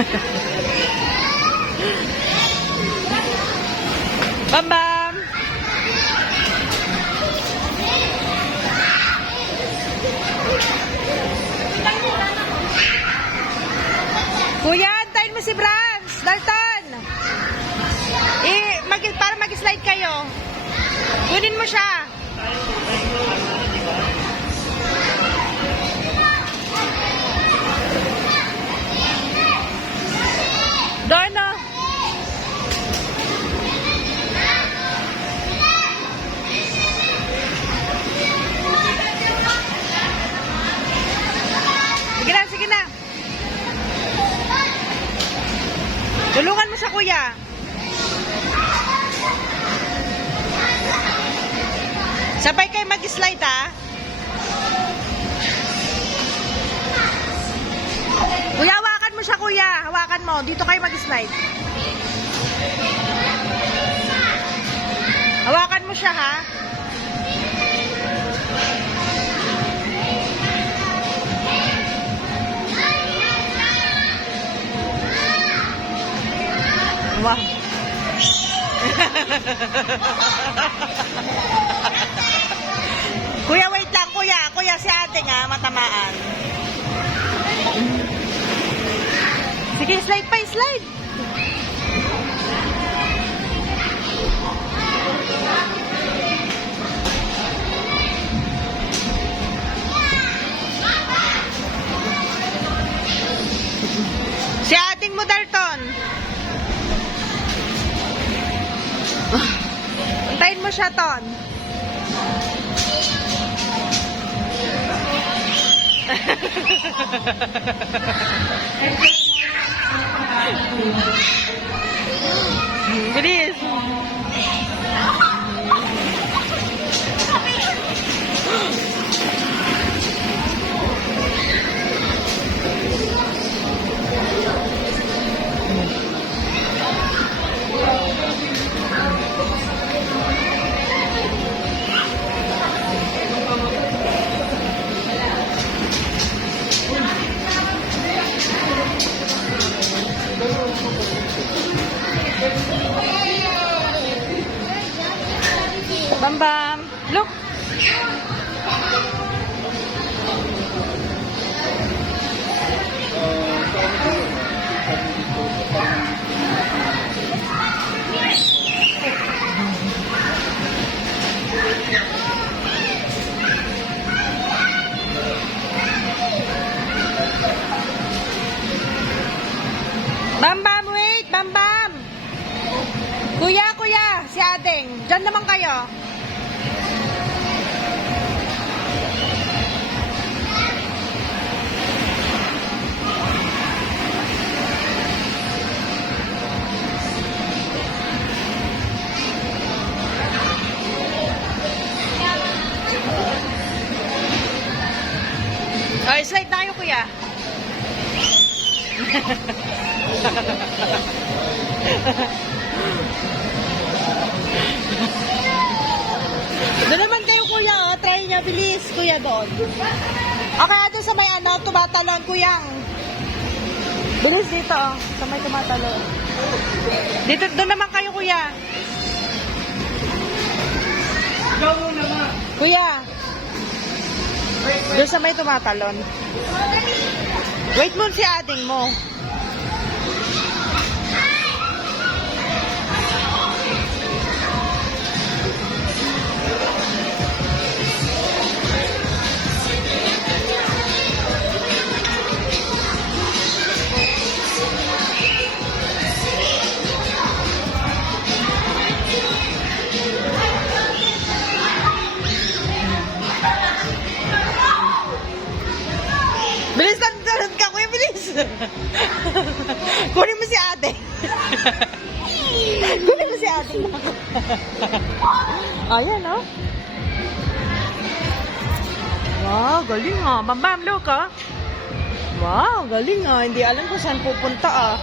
Bam! Kuya, antayin mo si Brans! Dalton! Para mag-slide kayo. Kunin mo siya. Doon, no? Sige na. Tulungan mo siya, kuya. Sabay kayo mag-slide, ha? Kuya, hawakan mo siya, kuya. Hawakan mo. Dito kayo mag-slide. Hawakan mo siya, ha? Wow. Kuya, wait lang, kuya. Kuya, si ate nga, matamaan. Sige, slide pa, slide. Si ating mo, Dalton. Antayin mo siya, Ton. Bilis. Bam! Look! Bam! Wait! Bam! Kuya! Si Ading! Diyan naman kayo! Oh, slide na kayo, kuya. Doon naman kayo, kuya. Oh. Try niya, bilis, kuya, doon. Okay, doon sa may tumatalon, kuyang. Bilis dito, oh. Sa may tumatalon. Dito, doon naman kayo, kuya. Kuya. Doon sa may tumatalon. Wait mo si ading mo. Bilis lang, tulad ka, kuya, bilis. Kunin mo si ate. Kunin mo si ate. Ayan, oh. Wow, galing, oh. Bam, look, oh. Wow, galing, oh. Hindi alam kung saan pupunta, ah.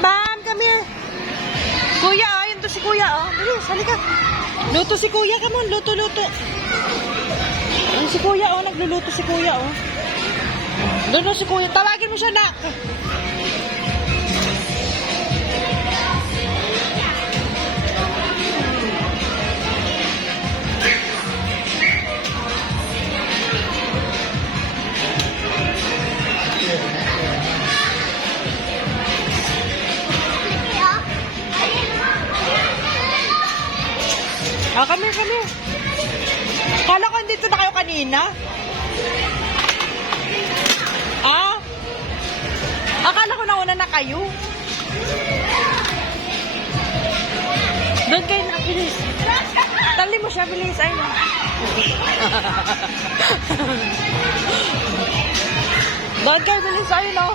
Bam, come here. Kuya, oh, yun to si kuya, oh. Bilis, halika. Luto si kuya, come on, luto. Ayun si kuya, oh, nagluluto si kuya, oh. Doon si kuya, tawagin mo siya, nak. Ah, kami. Kala ko andito na kayo kanina. Ah? Akala ko nauna na kayo. Doon kayo na, bilis. Tali mo siya, bilis. Ayun. Doon kayo, bilis. Ayun, oh.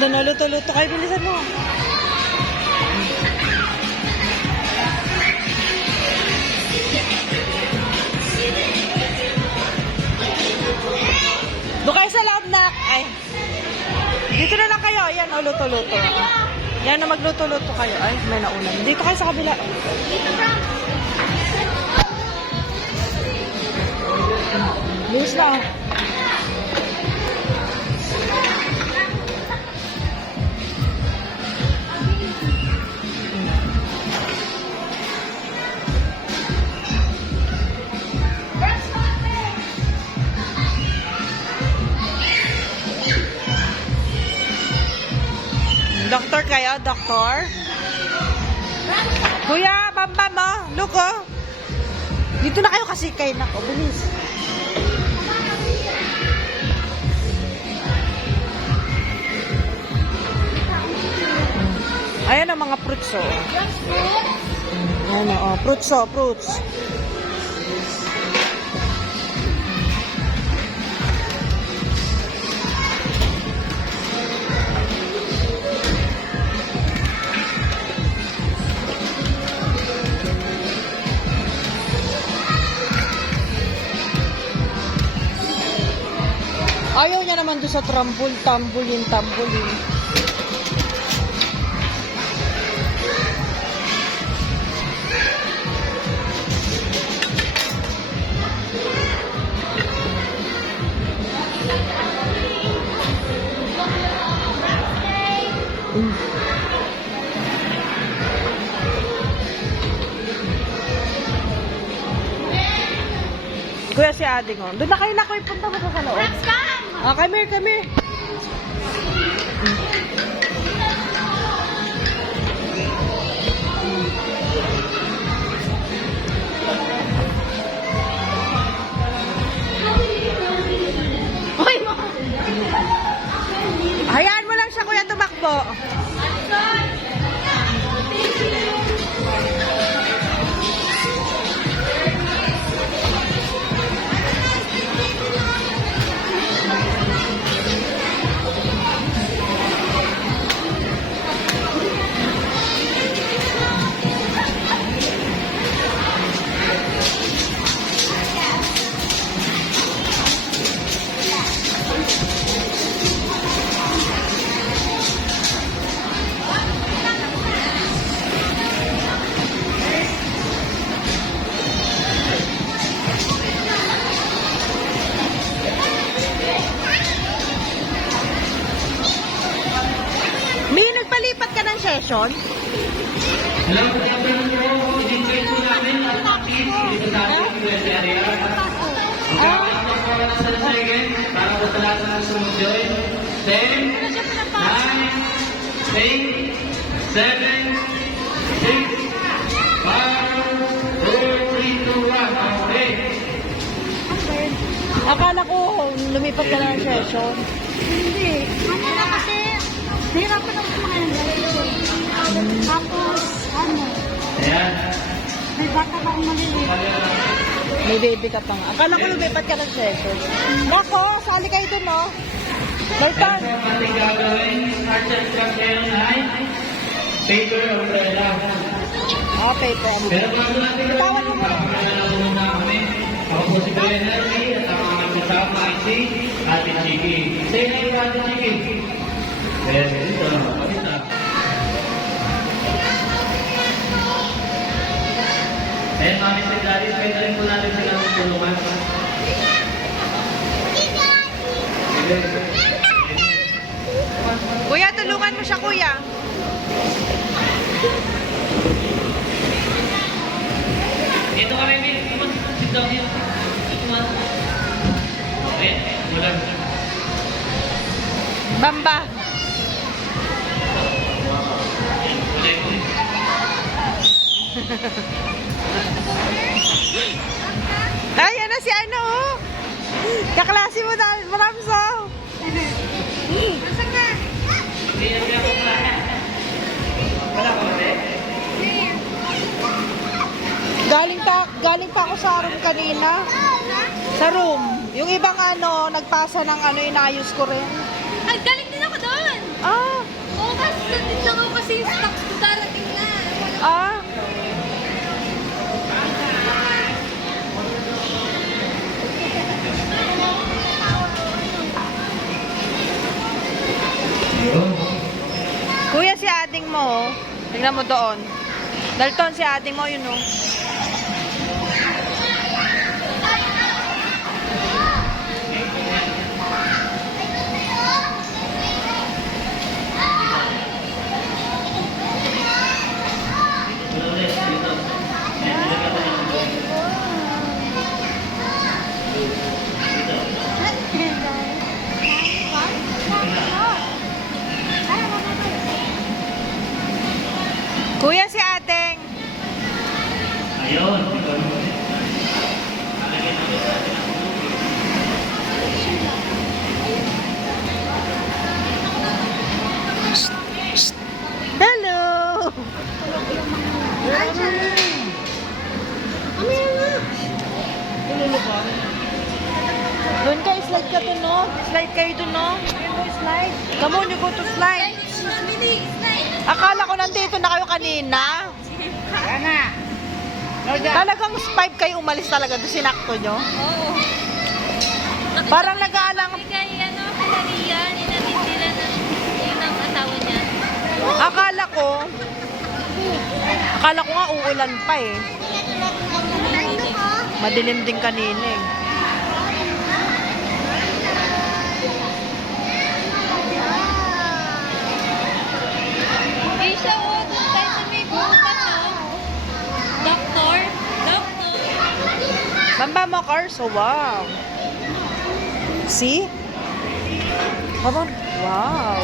Doon, oh, luto kayo, bilisan mo. Doon kayo sa loob na. Ay. Dito na lang kayo. Ayan, o, luto. Yan na, magluto-luto kayo. Ay, may naulan. Dito kayo sa kabila. Bilis na. Doktor kayo, doktor? Kuya, bamba mo. Look, oh. Dito na kayo kasi kayo. Nako, bilis. Ayan ang mga fruits, oh. Ayan, oh. Fruits. Ayaw niya naman doon sa trampoline. Kuya si Ading, oh. Doon na kayo na, punta mo sa loob. Let's come! Ah, come here. Hayaan mo lang siya, kuya, tumakbo. Nagpalipat ka ng session? Hello, good afternoon po. I-invite po namin ang topic dito sa ating US area. Magkakaroon po ng second para po sa lahat ng sumujoin. 10, 9, 8, 7, 6, 5, 4, 3, 2, 1. Okay. Akala ko lumipat ka ng session. Hindi. Ano na kasi, hirapan ako sa mga nag-election. Tapos, Ayan. may bata pa akong maliliit. May baby ka pa nga. Akala ko lumipat ka ng session. Nako, sali kayo dun, no? May Ito pan. po ang ating gagawin. Archer Club kayo ng paper umbrella. Ah, paper. Pero bago natin gawin, Bitawan mo muna. pakilala muna kami. Ako po si Kuya Nelly at ang mga kasama ay si Ate Chiki. Say hi to Ate Chiki. Ayan, dito. Pakita. Ayan, mami sa Gladys, pwede rin po natin sila tulungan. Kuya, tulungan mo siya, kuya. Dito kami, Bill. Come on, sit down here. Come on. Ayan, bulan. Bamba. Ayan, kulay ko. Ay, yan na si ano, oh. Kaklase mo dahil, Maramso. Nasaan ka? Ayan, kaya ko pala. Wala ko, eh. Galing pa ako sa room kanina. Sa room. Yung ibang ano, nagpasa ng ano, inayos ko rin. Ay, galing din ako doon. Ah, Oo, kasi doon lang ako kasi yung stocks ko darating na. ah. Kuya, si ating mo, oh. Tingnan mo doon. Dalton, si ating mo, yun, oh. Kuya, si ating. Ayun. Hello! Doon ka, slide ka dun, no? Slide kayo dun, no? Slide. Come on, you go to slide. Akala ko nandito na kayo kanina. Talagang 5 kayo umalis talaga doon, sinakto nyo. Oo. Parang nag-aalang. Kay ano, kay Rian, inatid nila na yun ang asawa niya. Akala ko nga uulan pa eh. Madilim din kanina eh. Hindi siya, oh, doon tayo sa may bukas, oh. Doktor? Bamba mo, cars? Oh, wow. See? Come on. Wow.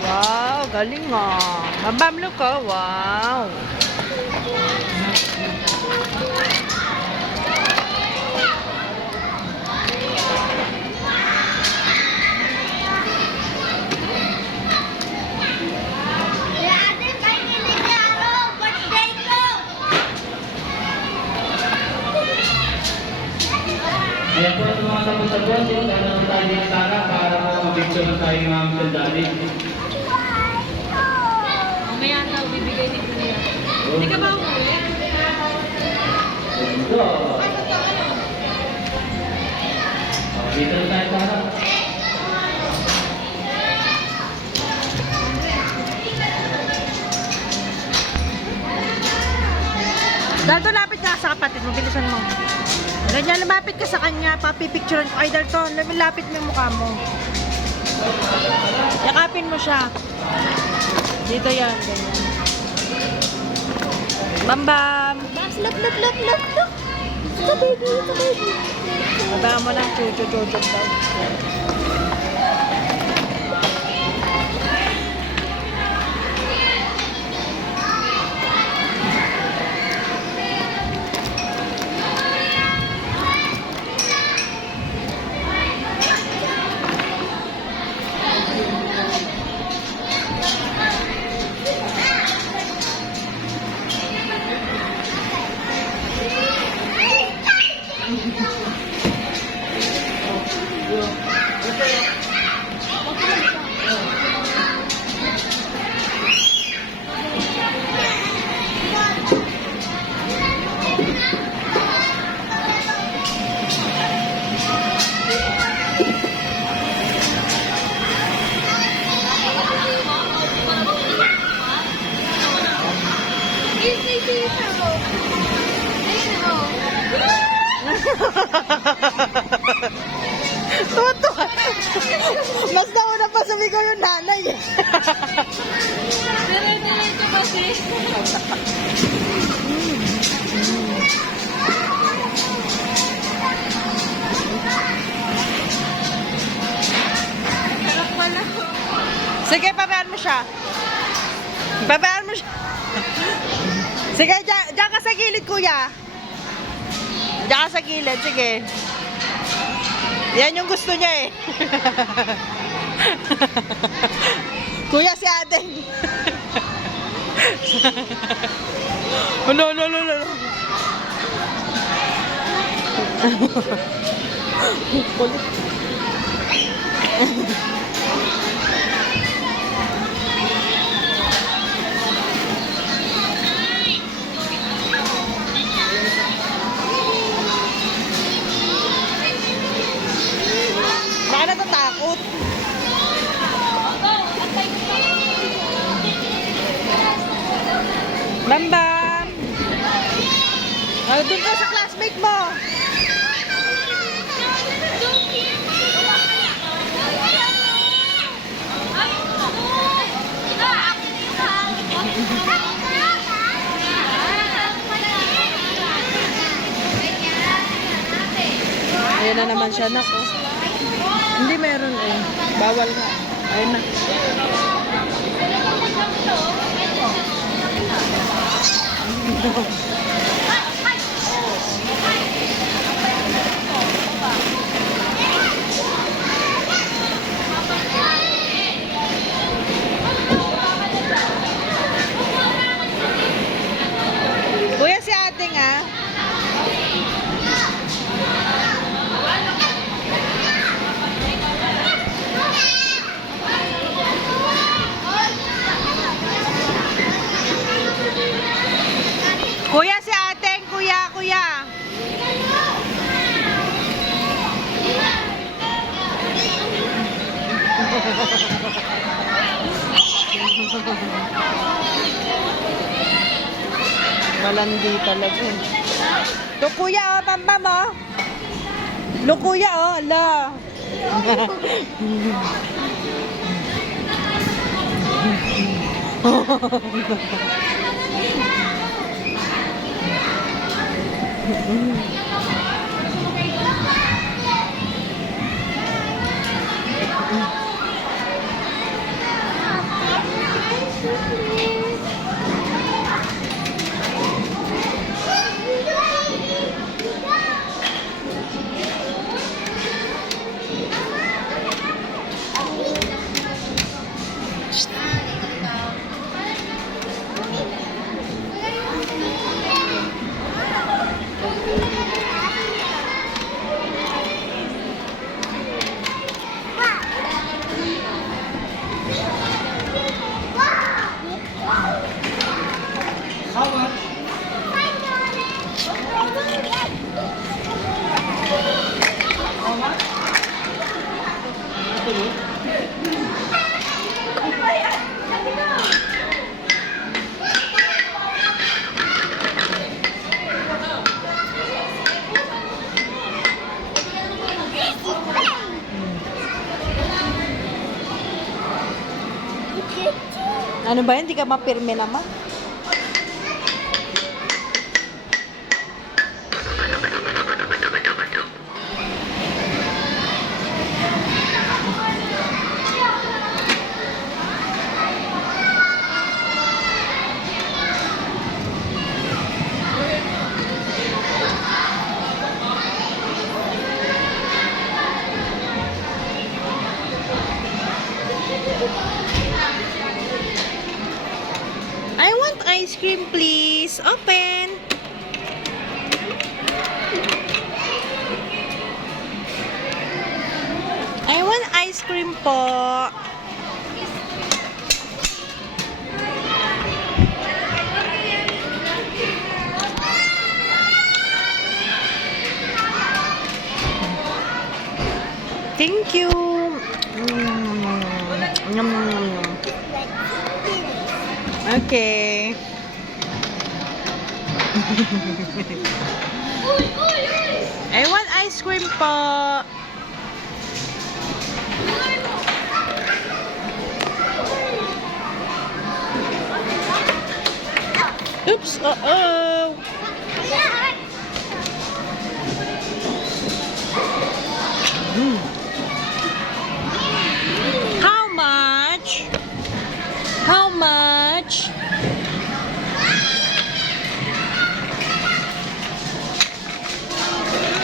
Wow, galing ah. Bambam, look ah. Wow. Ayan po sa mga tapos-tapos, yung tanong tayo ng Tara para po mabigyan na tayo ng mga sandali. Mamaya na, bibigay ni Kuya. Hindi ka ba umuwi? Ito. Dito na tayo, Tara. Dalton, lapit ka sa kapatid mo. Bilisan mo. Ganyan, lumapit ka sa kanya. Papipicturean ko. Ay, Dalton, lapit mo yung mukha mo. Yakapin mo siya. Dito yan, ganyan. Bambam. Look. Ito, baby. Abangan mo lang, chuchu daw. Tuwa. Mas nauna pa sumigaw yung nanay eh. Dire-diretso kasi. Sarap pala. Sige, pabayaan mo siya. Pabayaan mo siya. Sige, diyan ka sa gilid, kuya. Diyan ka sa gilid, sige. Yan yung gusto niya eh. Kuya, si Aden. No. Kulit. Baka natatakot. Bambam! Doon ka sa classmate mo. Ayan na naman siya, nako. Hindi meron eh. Bawal nga. Ayun na. Kuya, si ate nga. Kuya, si ate. Kuya. Malandi talaga. Lo kuya, oh, Bambam, oh. Lo kuya, oh, ala. Ano ba yan? Hindi ka mapirme naman. I want ice cream, please. Open. I want ice cream po. Thank you. Yum, yum, yum. Okay. I want ice cream po. Oops, uh-oh. How much? How much?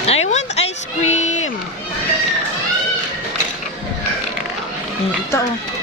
I want ice cream. Ito oh.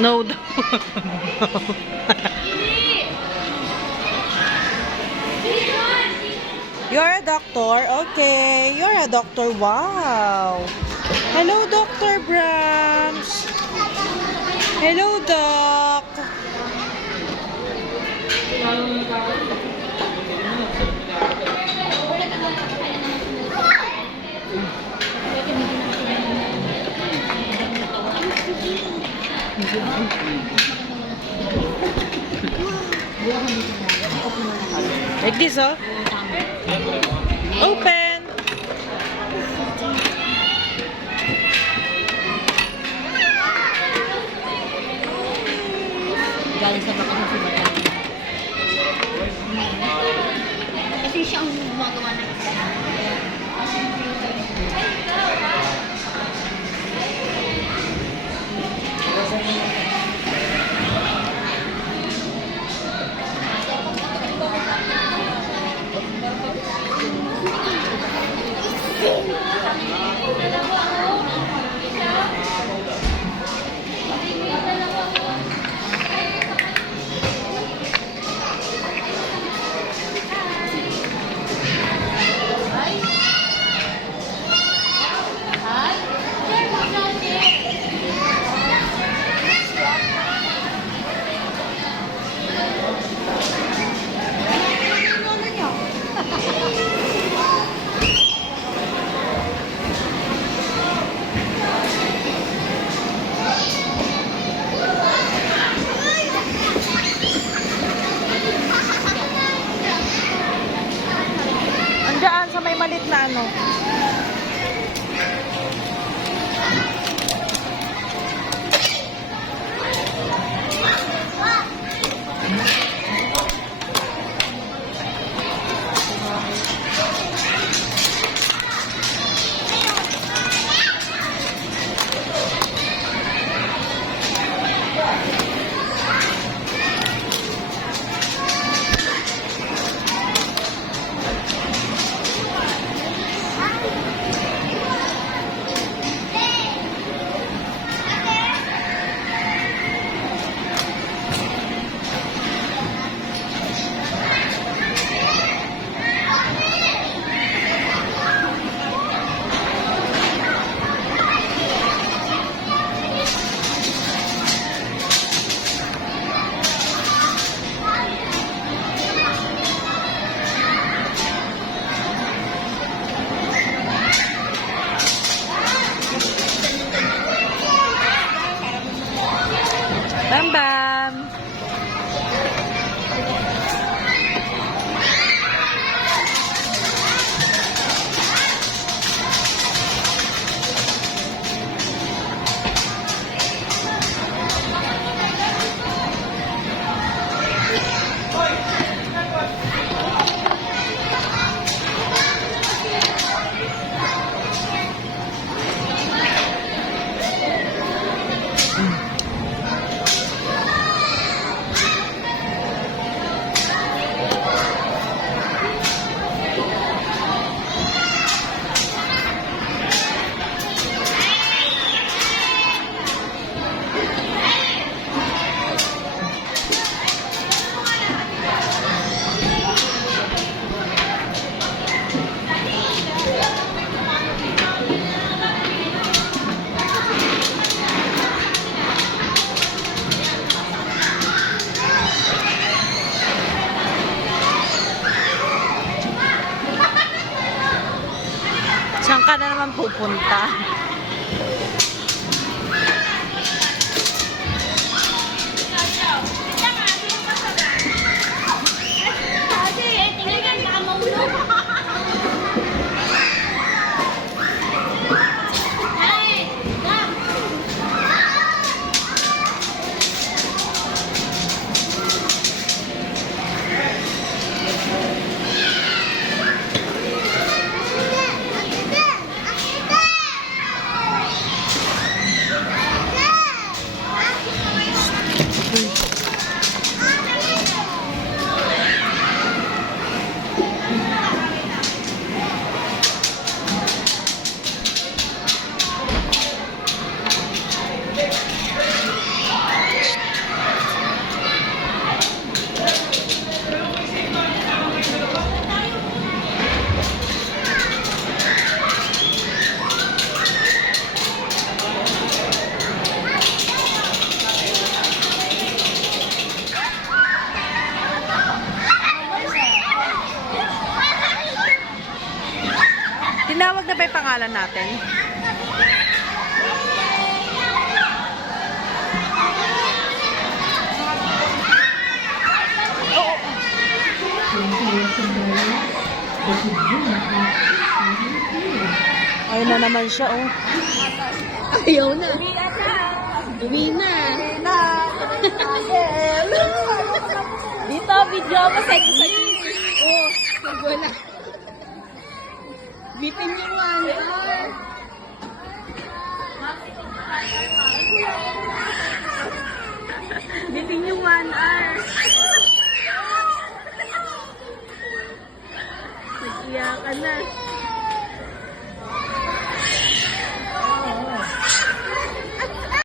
No. You're a doctor? Okay. You're a doctor. Wow. Hello, Dr. Brahms. Hello, Doc. Like this, oh. Open. Galing sa baka sa bata. Kasi siya ang gumagawa ng Bam Bam! Saan ka na naman pupunta? Tinawag na ba yung pangalan natin? Ayun na naman siya, oh. Ayaw na. Uwi na. Dito, video ako sa iyo. Oh, wala. Bitin yung one. Bitin yung 1 hour. Nag-iyakan na.